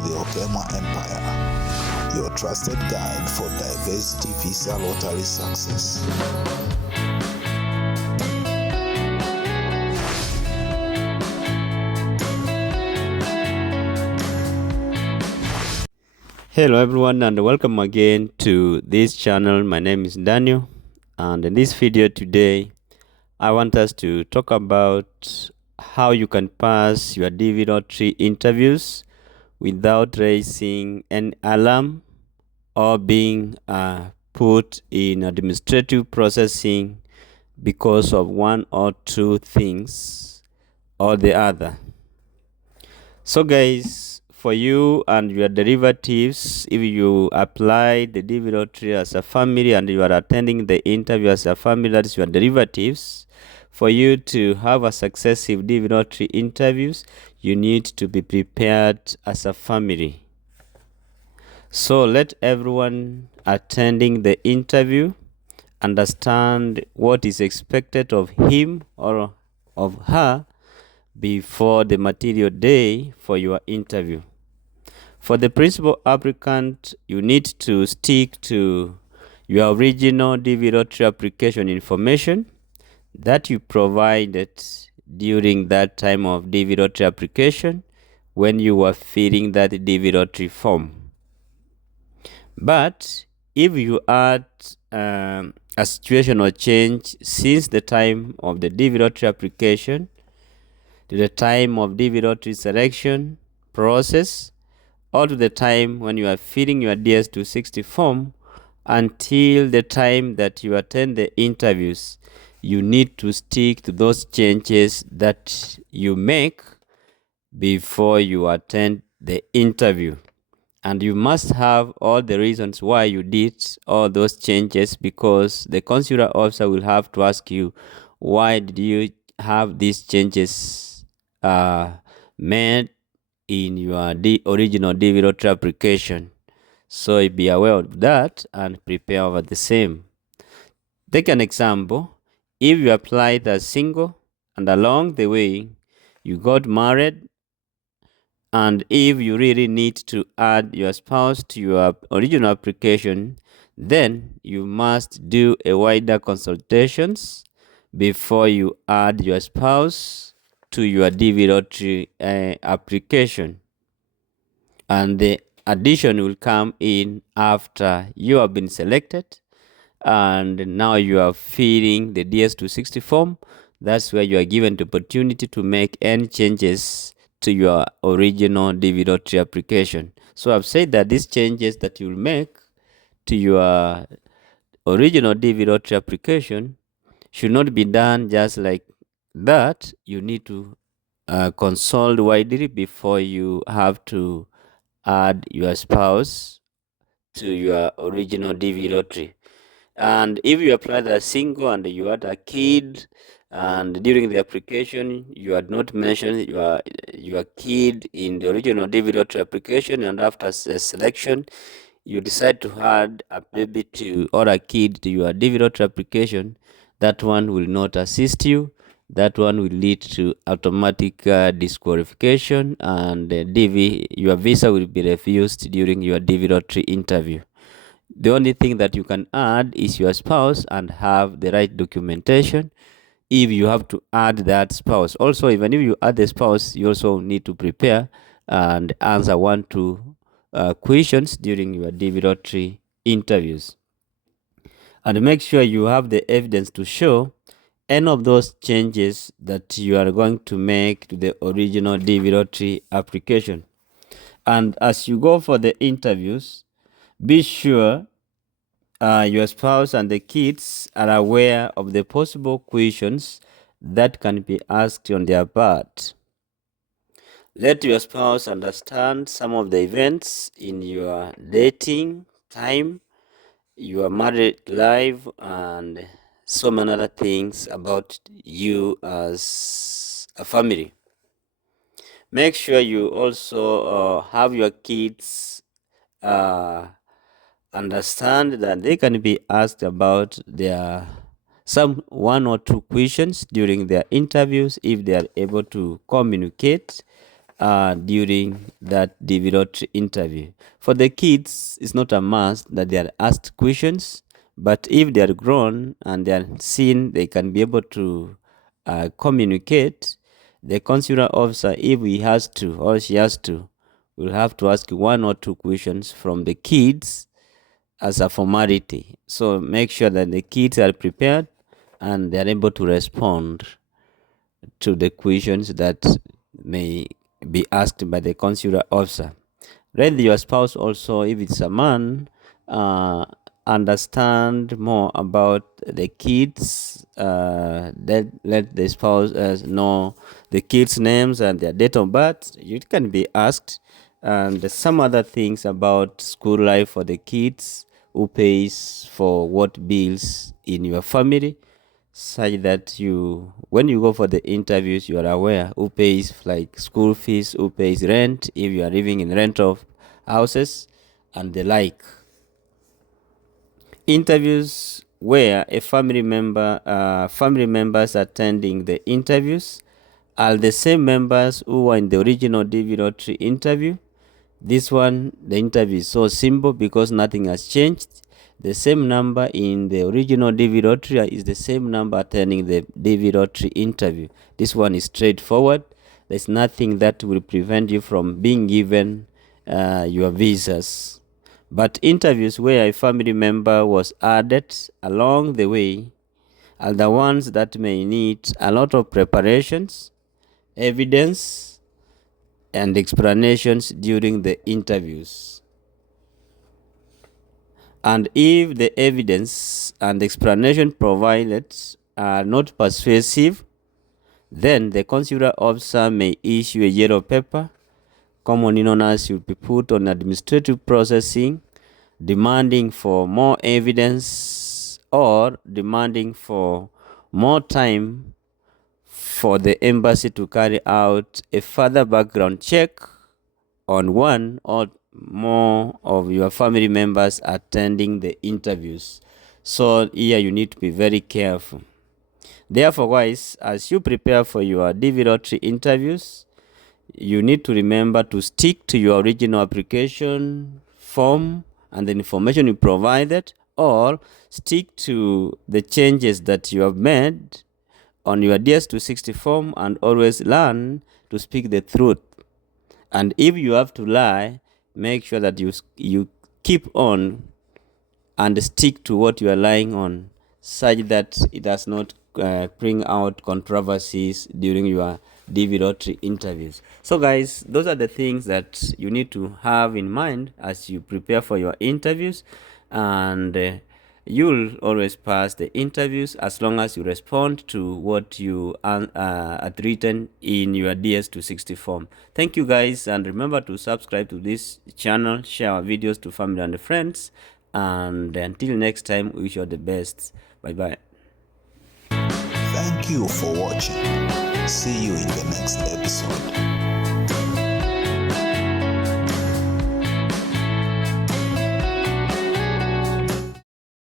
the Okema Empire, your trusted guide for diversity visa lottery success. Hello everyone and welcome again to this channel. My name is Daniel, and in this video today I want us to talk about how you can pass your DV lottery interviews without raising an alarm or being put in administrative processing because of one or two things or the other. So guys, for you and your derivatives, if you apply the DV lottery as a family and you are attending the interview as a family, that is your derivatives, for you to have a successive DV lottery interviews, you need to be prepared as a family. So let everyone attending the interview understand what is expected of him or of her before the material day for your interview. For the principal applicant, you need to stick to your original DV lottery application information that you provided during that time of DV lottery application when you were filling that DV lottery form. But if you add a situational change since the time of the DV lottery application to the time of DV lottery selection process, or to the time when you are filling your DS260 form until the time that you attend the interviews, you need to stick to those changes that you make before you attend the interview. And you must have all the reasons why you did all those changes, because the consular officer will have to ask you, why did you have these changes made in your original DV lottery application? So be aware of that and prepare over the same. Take an example. If you applied as single and along the way you got married, and if you really need to add your spouse to your original application, then you must do a wider consultations before you add your spouse to your DV lottery application. And the addition will come in after you have been selected and now you are filling the DS260 form. That's where you are given the opportunity to make any changes to your original DV lottery application. So I've said that these changes that you'll make to your original DV lottery application should not be done just like that. You need to consult widely before you have to add your spouse to your original DV lottery. And if you applied as single and you had a kid, and during the application you had not mentioned your kid in the original DV lottery application, and after selection you decide to add a baby to or a kid to your DV lottery application, that one will not assist you. That one will lead to automatic disqualification, and your visa will be refused during your DV lottery interview. The only thing that you can add is your spouse and have the right documentation if you have to add that spouse. Also, even if you add the spouse, you also need to prepare and answer 1-2 questions during your DV lottery interviews. And make sure you have the evidence to show any of those changes that you are going to make to the original DV lottery application. And as you go for the interviews, be sure your spouse and the kids are aware of the possible questions that can be asked on their part. Let your spouse understand some of the events in your dating time, your married life, and so many other things about you as a family. Make sure you also have your kids understand that they can be asked about some 1 or 2 questions during their interviews if they are able to communicate during that derogatory interview. For the kids, it's not a must that they are asked questions, but if they are grown and they are seen, they can be able to communicate. The consular officer, if he has to or she has to, will have to ask one or two questions from the kids as a formality. So make sure that the kids are prepared and they are able to respond to the questions that may be asked by the consular officer. Let your spouse also, if it's a man, understand more about the kids. Let the spouse know the kids' names and their date of birth. It can be asked, and some other things about school life for the kids, who pays for what bills in your family, such that you, when you go for the interviews, you are aware who pays like school fees, who pays rent if you are living in rent of houses, and the like. Interviews where a family members attending the interviews are the same members who were in the original derogatory interview. This one, the interview is so simple because nothing has changed. The same number in the original derogatory is the same number attending the derogatory interview. This one is straightforward. There's nothing that will prevent you from being given your visas. But interviews where a family member was added along the way are the ones that may need a lot of preparations, evidence, and explanations during the interviews. And if the evidence and explanation provided are not persuasive, then the consular officer may issue a yellow paper, commonly known as, will be put on administrative processing, demanding for more evidence or demanding for more time for the embassy to carry out a further background check on one or more of your family members attending the interviews. So here you need to be very careful. Therefore, guys, as you prepare for your derogatory interviews, you need to remember to stick to your original application form and the information you provided, or stick to the changes that you have made on your DS260 form, and always learn to speak the truth. And if you have to lie, make sure that you keep on and stick to what you are lying on, such that it does not bring out controversies during your derogatory interviews. So guys, those are the things that you need to have in mind as you prepare for your interviews, and you'll always pass the interviews as long as you respond to what you had written in your DS260 form. Thank you guys, and remember to subscribe to this channel, share our videos to family and friends, and until next time, we wish you all the best. Bye bye. Thank you for watching. See you in the next episode.